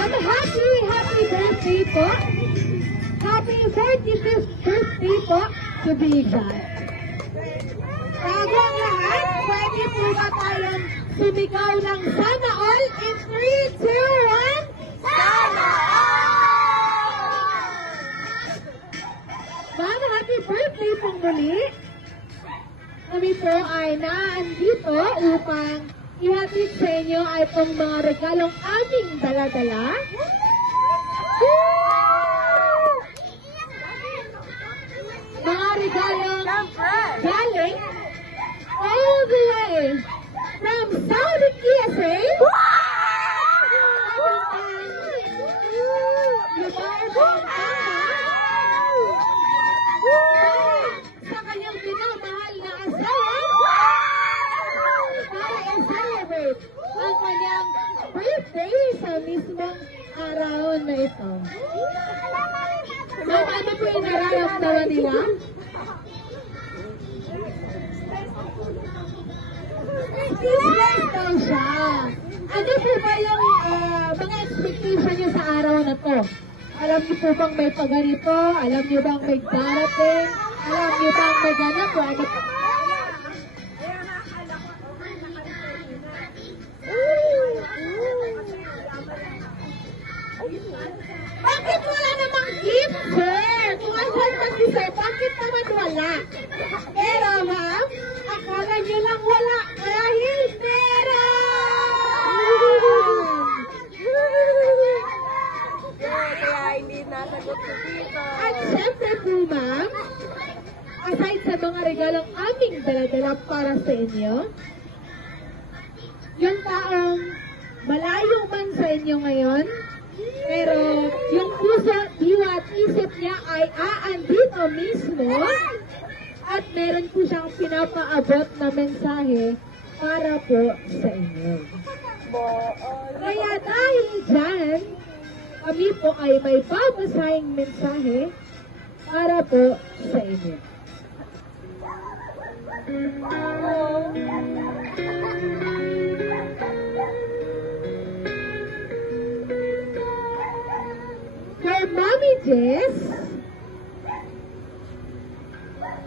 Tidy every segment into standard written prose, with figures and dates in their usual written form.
Ma'am, happy birthday po. Happy 45th birthday po, to be exact. Bago ang lahat, pwede po ba tayong sumigaw ng Sana All in 3, 2, 1? Sana All! Ma'am, happy birthday pong muli. Kami po ay naandito upang ihatid sa inyo ay itong mga regalong aming dala-dala. Mga regalong galing all the way from Saudi KSA. Sa kanyang minamahal na asawa para i-celebrate ang kanyang birthday sa mismong araw na ito. Ma'am, ano po yung nararamdaman nila? Speechless daw siya. Ano po ba yung mga expectation niyo sa araw na to? Alam niyo po bang may paganito? Alam niyo bang may darating? Alam niyo bang may ganap? O ano po? Bakit wala namang gift, sir? Kung andyan pa si sir, bakit naman wala? Pero ma'am, akala niyo lang wala dahil meron! Kaya hindi nasagot ko dito. At syempre po ma'am, aside sa mga regalong aming dala-dala para sa inyo, yung taong malayo man sa inyo ngayon, pero yung puso, diwa at isip niya ay aandito mismo at meron po siyang pinapaabot na mensahe para po sa inyo. Kaya dahil dyan, kami po ay may babasahing mensahe para po sa inyo. For Mommy Jess,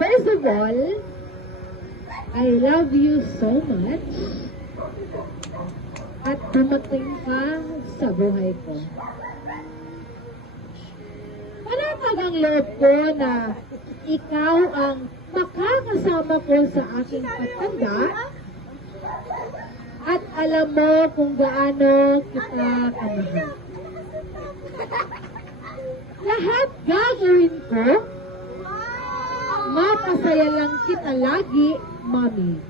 first of all, I love you so much at dumating ka sa buhay ko. Panatag ang loob ko na ikaw ang makakasama ko sa aking pagtanda at alam mo kung gaano kita kamahal. Lahat gagawin ko, mapasaya lang kita lagi, Mommy.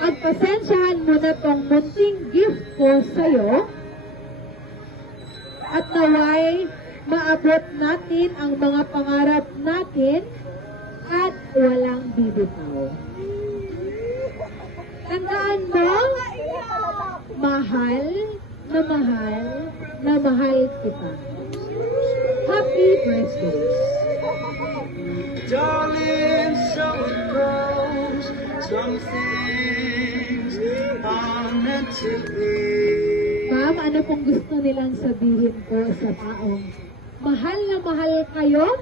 Pagpasensyahan mo na tong munting gift ko sa'yo at naway maabot natin ang mga pangarap natin at walang bibitaw. Tandaan mo, mahal na mahal na mahal kita. Happy birthday! Darling, so it goes. Some things are meant to be. Ma'am, ano pong gusto nilang sabihin ko sa taong mahal na mahal kayo?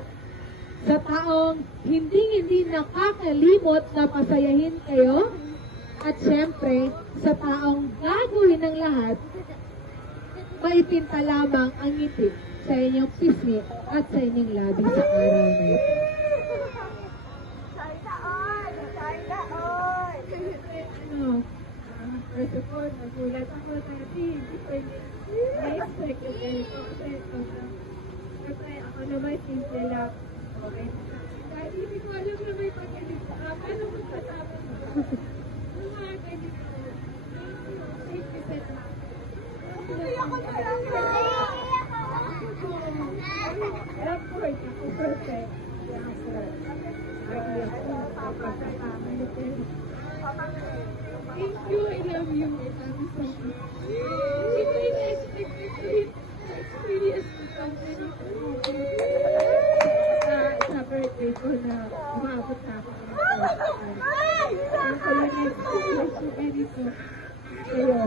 Sa taong hindi nakakalimot na pasayahin kayo? At syempre, sa taong gagawin ng lahat, maipinta lamang ang ngiti sa inyong pisngi at sa inyong labi sa araw na ito. First of all, nagulat ako dati, hindi pwede na-expect yung ganito kasi ako naman simple lang. Okay. Dahil hindi ko alam na may pag-edit sa paano magkasama mo? Yung mga ganito, safety set na. Hindi ako talaga. Love for it, ako perfect. Thank you, I love you. I love you so much. Hindi ko ina-expect experience ko pang ganito. Sa birthday ko na umabot na ako. Ang kaya na-experience ko ganito. Kayo,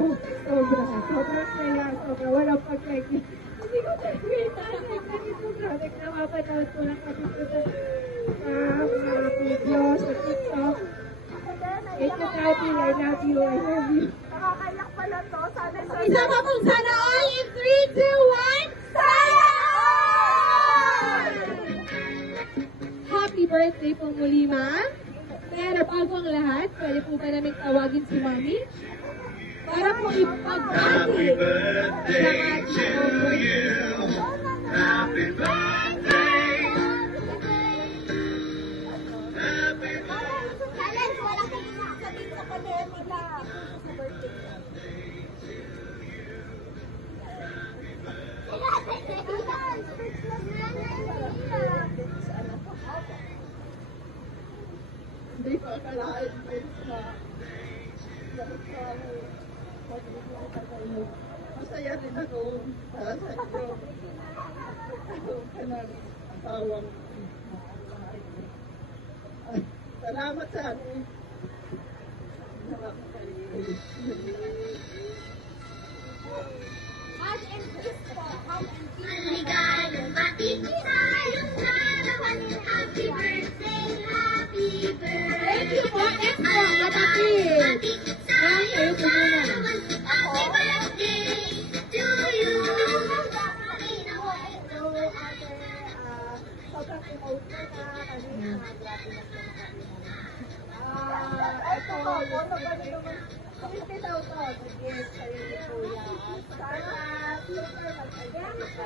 sobrang kaya sobra, walang pag-like. Hindi ko talaga kasi po grabe, napapanood ko lang kasi po sa mga videos, sa TikTok. Thank you, Daddy. I love you. I love you. Nakakayak pala to. Sana sa... Isa pa pong sana all in 3, 2, 1. Sana all! Happy birthday po muli, ma'am. Pero bago ang lahat, pwede po ba namin tawagin si Mami? Para po ipag-ati sa ating birthday. Happy birthday. Alex, wala kang sabihin sa kanila. Sa birthday. Hindi ko akalain na masaya din ako para sa inyo. Tawang. Salamat sa atin. Hug and kiss po. Hug and kiss. Maligayang makikisayang larawan. Happy birthday, happy birthday. Thank you po. Next po, kapatid. Ma'am, kayo po muna. Happy birthday to you. Sobrang emotional na kanina. Ito po, ano ba naman? Kumiste daw to, nag-gift sa'yo ni Kuya. Sana, super mag-again ka.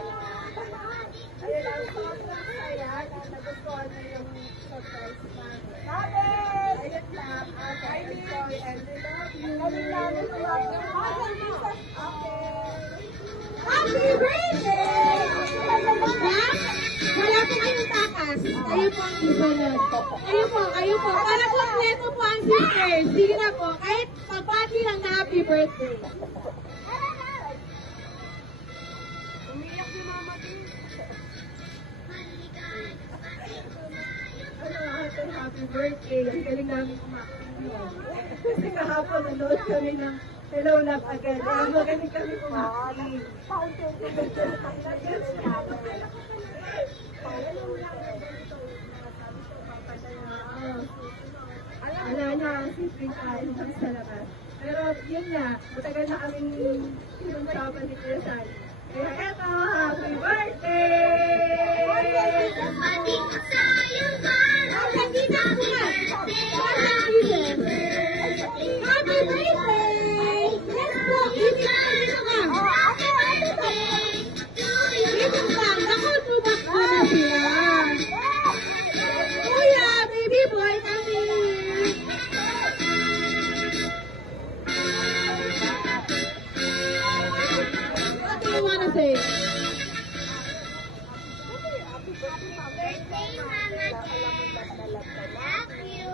Ayun lang, sobrang saya na nagustuhan niyo yung surprise namin. Namin! Ayun lang, I enjoy and we love you. Namin sa love you. Okay. Happy birthday! Ma'am, wala po kayong takas. Kayo po ang susunod. Kayo po. Para kompleto po ang sisters. Sige na po, kahit pagpati lang na happy birthday. Umiyak si Mama din. Happy birthday. Ang galing namin kumakin. Kasi kahapon nanood kami ng Hello Love Again. Alam mo, galing kami kumakin. Ala na, sipring tayo sa labas. Pero yun na, matagal na kaming pinuntapan ni Kuya Sally. Kaya eto, happy birthday! Maligayang larawan. Happy birthday! Happy birthday! Yes po, ibig sabihin ko ma'am. Ito ba, nakatubak ko na sila. Kuya, baby boy kami. What do you wanna say? Birthday, Mama Jen. Love you.